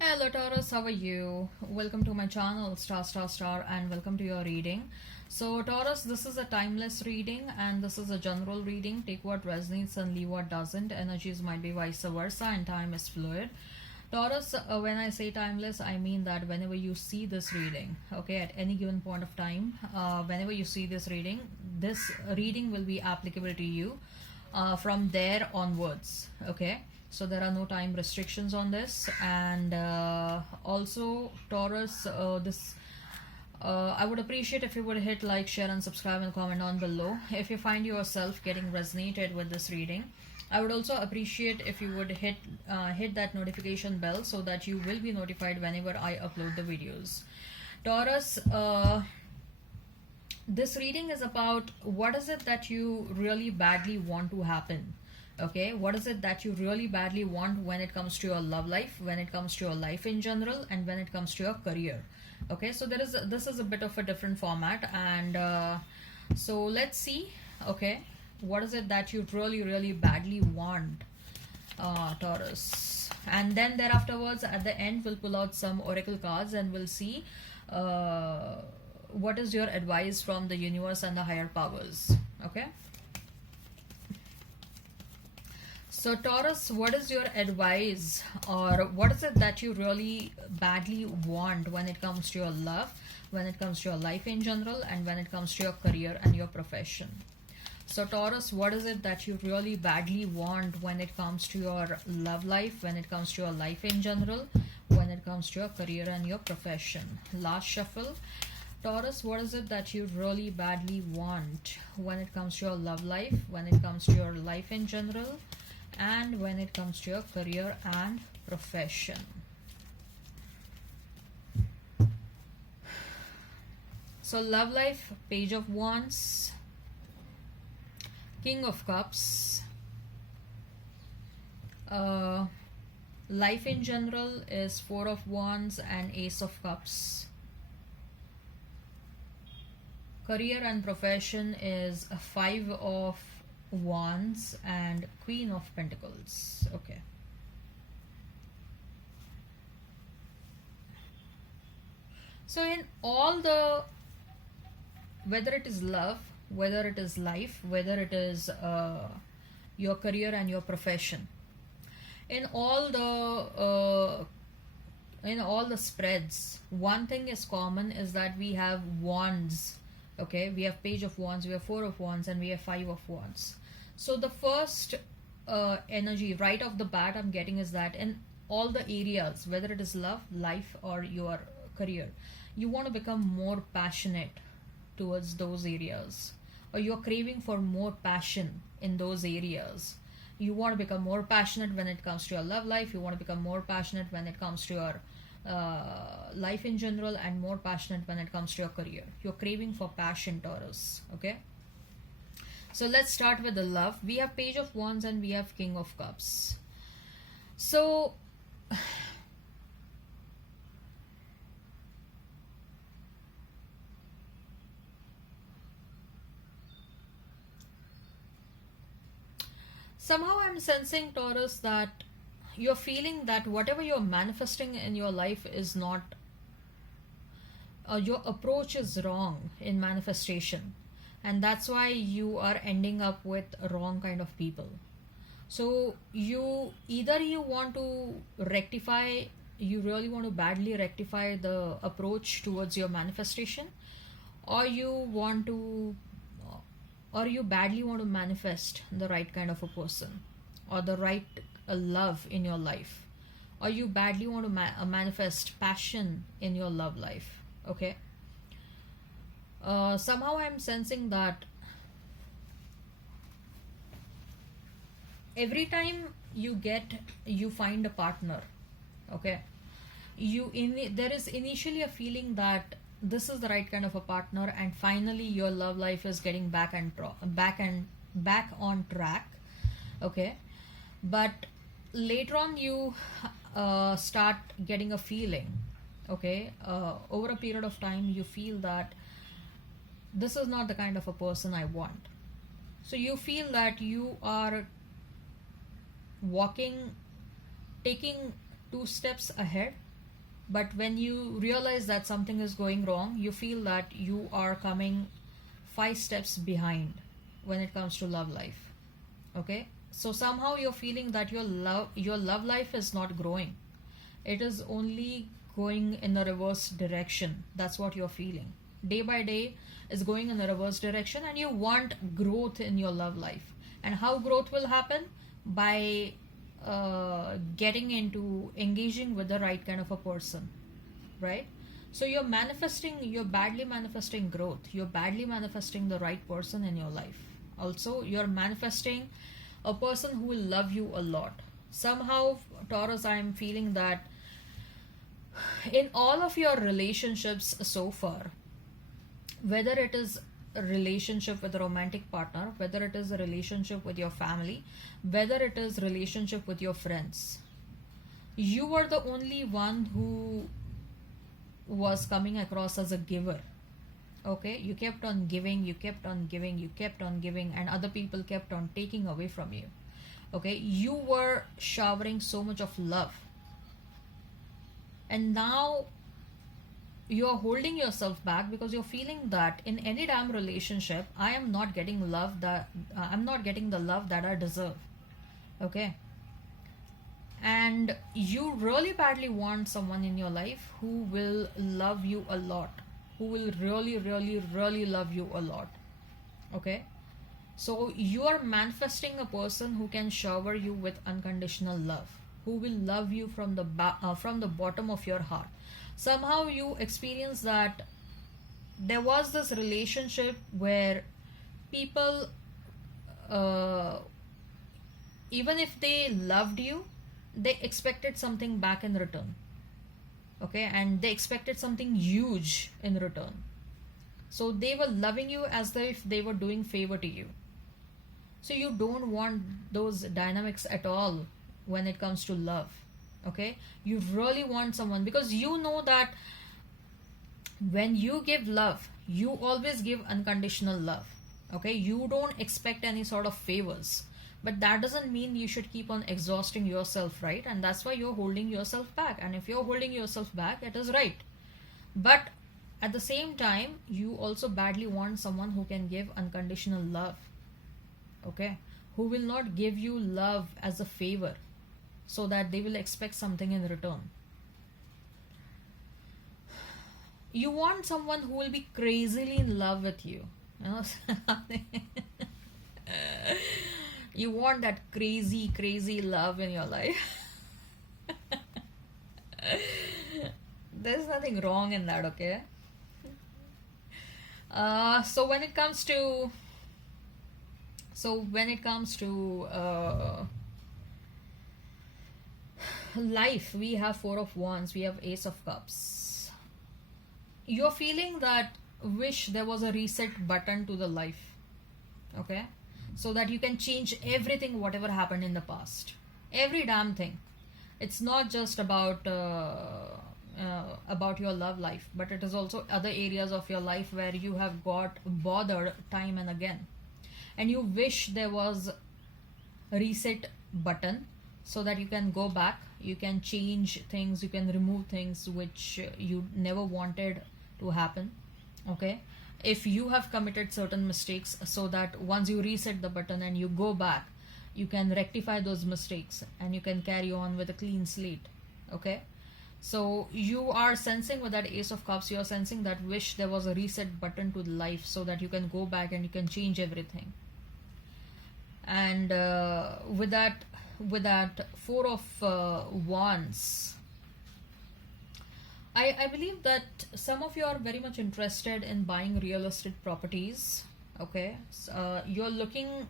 Hello Taurus, how are you? Welcome to my channel Star, and welcome to your reading. So Taurus, this is a timeless reading and this is a general reading. Take what resonates and leave what doesn't. Energies might be vice versa and time is fluid. Taurus, when I say timeless, I mean that whenever you see this reading, okay, at any given point of time, whenever you see this reading will be applicable to you from there onwards, okay. So there are no time restrictions on this, and also Taurus, this I would appreciate if you would hit like, share and subscribe and comment down below if you find yourself getting resonated with this reading. I would also appreciate if you would hit that notification bell so that you will be notified whenever I upload the videos. Taurus, this reading is about what is it that you really badly want to happen. Okay, what is it that you really badly want when it comes to your love life, when it comes to your life in general, and when it comes to your career. Okay, so this is a bit of a different format, and so let's see. Okay, what is it that you really badly want, Taurus? And then thereafterwards at the end we'll pull out some oracle cards and we'll see what is your advice from the universe and the higher powers. Okay, so Taurus, what is your advice, or what is it that you really badly want when it comes to your love, when it comes to your life in general, and when it comes to your career and your profession? So Taurus, what is it that you really badly want when it comes to your love life, when it comes to your life in general, when it comes to your career and your profession? Last shuffle. Taurus, what is it that you really badly want when it comes to your love life, when it comes to your life in general, and when it comes to your career and profession? So love life, Page of Wands, King of Cups. Life in general is Four of Wands and Ace of Cups. Career and profession is a Five of Wands and Queen of Pentacles. Okay. So in all the, whether it is love, whether it is life, whether it is your career and your profession, in all the spreads, one thing is common is that we have wands. Okay, we have Page of Wands, we have Four of Wands, and we have Five of Wands. So the first energy right off the bat I'm getting is that in all the areas, whether it is love, life, or your career, you want to become more passionate towards those areas, or you're craving for more passion in those areas. You want to become more passionate when it comes to your love life, you want to become more passionate when it comes to your life in general, and more passionate when it comes to your career. You're craving for passion, Taurus. Okay, so let's start with the love. We have Page of Wands and we have King of Cups. So somehow I'm sensing, Taurus, that you're feeling that whatever you're manifesting in your life is not, your approach is wrong in manifestation, and that's why you are ending up with wrong kind of people. So you either you want to rectify, you really want to badly rectify the approach towards your manifestation, or you want to, or you badly want to manifest the right kind of a person, or the right love in your life, or you badly want to manifest passion in your love life. Okay, somehow I'm sensing that every time you find a partner, okay, there is initially a feeling that this is the right kind of a partner, and finally your love life is getting back on track. Okay, but later on you start getting a feeling. Okay, over a period of time you feel that this is not the kind of a person I want. So you feel that you are taking 2 steps ahead, But when you realize that something is going wrong, you feel that you are coming 5 steps behind when it comes to love life. Okay? So somehow you're feeling that your love life is not growing. It is only going in the reverse direction. That's what you're feeling. Day by day is going in the reverse direction, and you want growth in your love life. And how growth will happen? By getting into engaging with the right kind of a person, right? So you're badly manifesting growth, you're badly manifesting the right person in your life. Also, you're manifesting a person who will love you a lot. Somehow, Taurus, I'm feeling that in all of your relationships so far, whether it is a relationship with a romantic partner, whether it is a relationship with your family, whether it is relationship with your friends, you were the only one who was coming across as a giver. Okay, you kept on giving, you kept on giving, you kept on giving, and other people kept on taking away from you. Okay, you were showering so much of love, and now you're holding yourself back because you're feeling that in any damn relationship I am not getting love that I'm not getting the love that I deserve. Okay, and you really badly want someone in your life who will love you a lot, who will really really really love you a lot. Okay, so you are manifesting a person who can shower you with unconditional love, who will love you from from the bottom of your heart. Somehow you experience that there was this relationship where people, uh, even if they loved you, they expected something back in return. Okay, and they expected something huge in return. So they were loving you as though if they were doing favor to you. So you don't want those dynamics at all when it comes to love. Okay, you really want someone because you know that when you give love, you always give unconditional love. Okay, you don't expect any sort of favors, but that doesn't mean you should keep on exhausting yourself, right? And that's why you're holding yourself back. And if you're holding yourself back, it is right. But at the same time, you also badly want someone who can give unconditional love. Okay, who will not give you love as a favor so that they will expect something in return. You want someone who will be crazily in love with you. You know, you want that crazy, crazy love in your life. There's nothing wrong in that, okay? So when it comes to life, we have Four of Wands, we have Ace of Cups. You're feeling that wish there was a reset button to the life, okay? So that you can change everything, whatever happened in the past. Every damn thing. It's not just about your love life, but it is also other areas of your life where you have got bothered time and again. And you wish there was a reset button so that you can go back, you can change things, you can remove things which you never wanted to happen. Okay, if you have committed certain mistakes, so that once you reset the button and you go back, you can rectify those mistakes and you can carry on with a clean slate. Okay, so you are sensing with that Ace of Cups, you are sensing that wish there was a reset button to life so that you can go back and you can change everything. And with that Four of Wands, I believe that some of you are very much interested in buying real estate properties. Okay, you're looking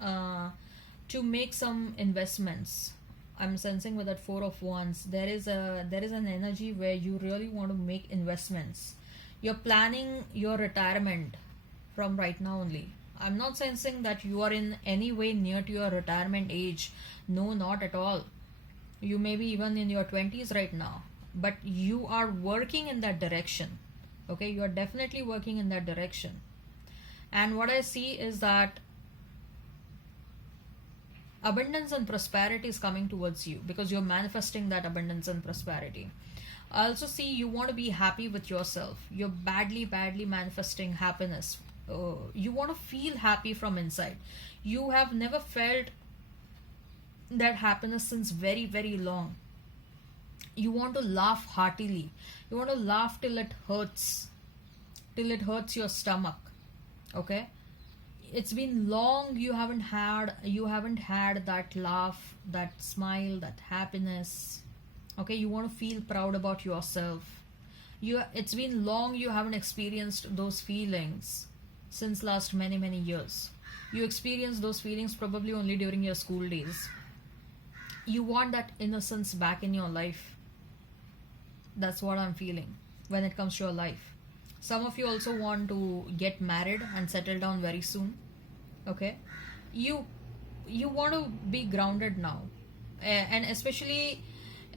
to make some investments. I'm sensing with that Four of Wands, there is an energy where you really want to make investments. You're planning your retirement from right now only. I'm not sensing that you are in any way near to your retirement age. No, not at all. You may be even in your 20s right now, but you are working in that direction. Okay, you are definitely working in that direction. And what I see is that abundance and prosperity is coming towards you because you're manifesting that abundance and prosperity. I also see you want to be happy with yourself. You're badly manifesting happiness. You want to feel happy from inside. You have never felt that happiness since very long. You want to laugh heartily. You want to laugh till it hurts your stomach. Okay, it's been long you haven't had that laugh, that smile, that happiness. Okay, you want to feel proud about yourself. It's been long you haven't experienced those feelings since last many years. You experienced those feelings probably only during your school days. You want that innocence back in your life. That's what I'm feeling when it comes to your life. Some of you also want to get married and settle down very soon. Okay, you you want to be grounded now. And especially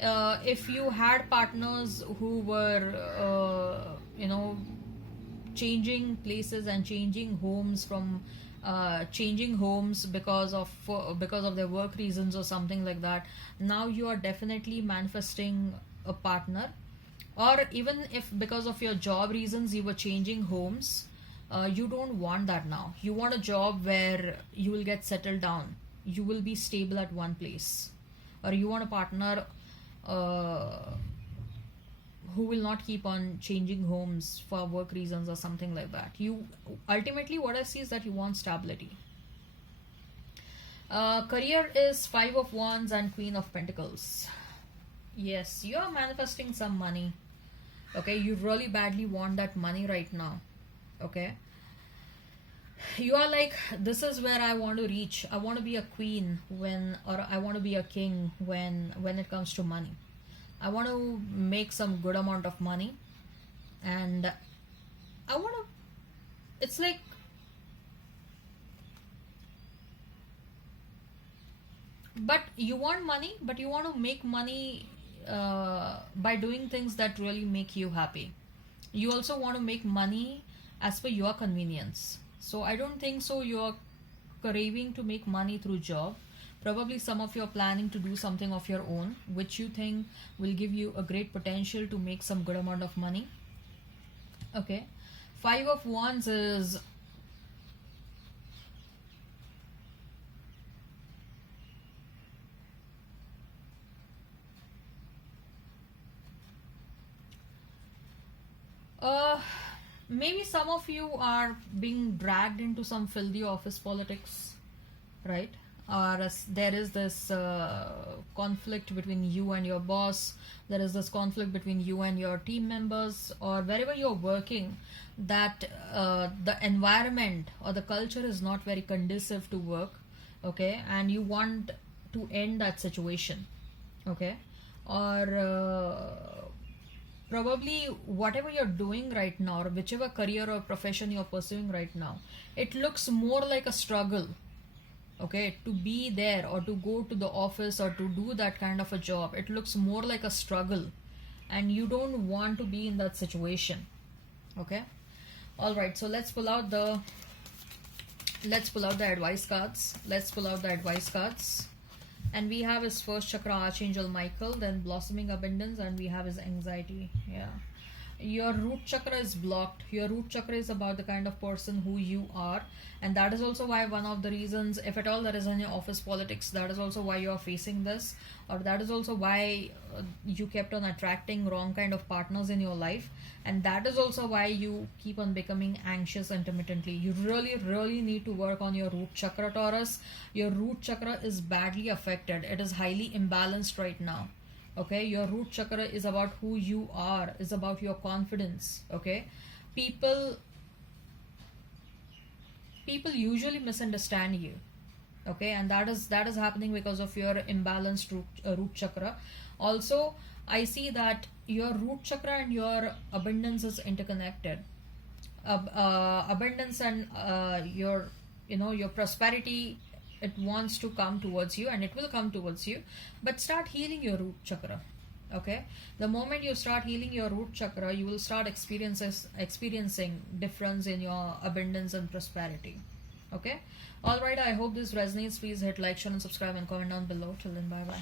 if you had partners who were changing places and changing homes from changing homes because of their work reasons or something like that. Now you are definitely manifesting a partner. Or even if because of your job reasons you were changing homes, you don't want that now. You want a job where you will get settled down, you will be stable at one place. Or you want a partner uh, who will not keep on changing homes for work reasons or something like that. You ultimately, what I see is that you want stability. Career is Five of Wands and Queen of Pentacles. Yes, you are manifesting some money. Okay, you really badly want that money right now. Okay, you are like, this is where I want to reach. I want to be a queen or I want to be a king when it comes to money. I want to make some good amount of money, and I want to. It's like, but you want money, but you want to make money by doing things that really make you happy. You also want to make money as per your convenience. So I don't think so you're craving to make money through job. Probably some of you are planning to do something of your own, which you think will give you a great potential to make some good amount of money. Okay. Five of Wands is uh maybe some of you are being dragged into some filthy office politics, right? Or there is this conflict between you and your boss. There is this conflict between you and your team members, or wherever you're working, that the environment or the culture is not very conducive to work. Okay, and you want to end that situation. Okay, or probably whatever you're doing right now, or whichever career or profession you're pursuing right now, it looks more like a struggle. Okay, to be there or to go to the office or to do that kind of a job, it looks more like a struggle, and you don't want to be in that situation. Okay, all right, so let's pull out the advice cards. And we have his first chakra, Archangel Michael, then blossoming abundance, and we have his anxiety. Yeah, your root chakra is blocked. Your root chakra is about the kind of person who you are, and that is also why one of the reasons, if at all there is any office politics, that is also why you are facing this, or that is also why you kept on attracting wrong kind of partners in your life, and that is also why you keep on becoming anxious intermittently. You really need to work on your root chakra, Taurus. Your root chakra is badly affected. It is highly imbalanced right now. Okay, your root chakra is about who you are, is about your confidence. Okay, people people usually misunderstand you. Okay, and that is happening because of your imbalanced root chakra. Also, I see that your root chakra and your abundance is interconnected. Abundance and your prosperity, it wants to come towards you, and it will come towards you, but start healing your root chakra. Okay, the moment you start healing your root chakra, you will start experiencing difference in your abundance and prosperity. Okay, all right, I hope this resonates. Please hit like, share and subscribe and comment down below. Till then, bye bye.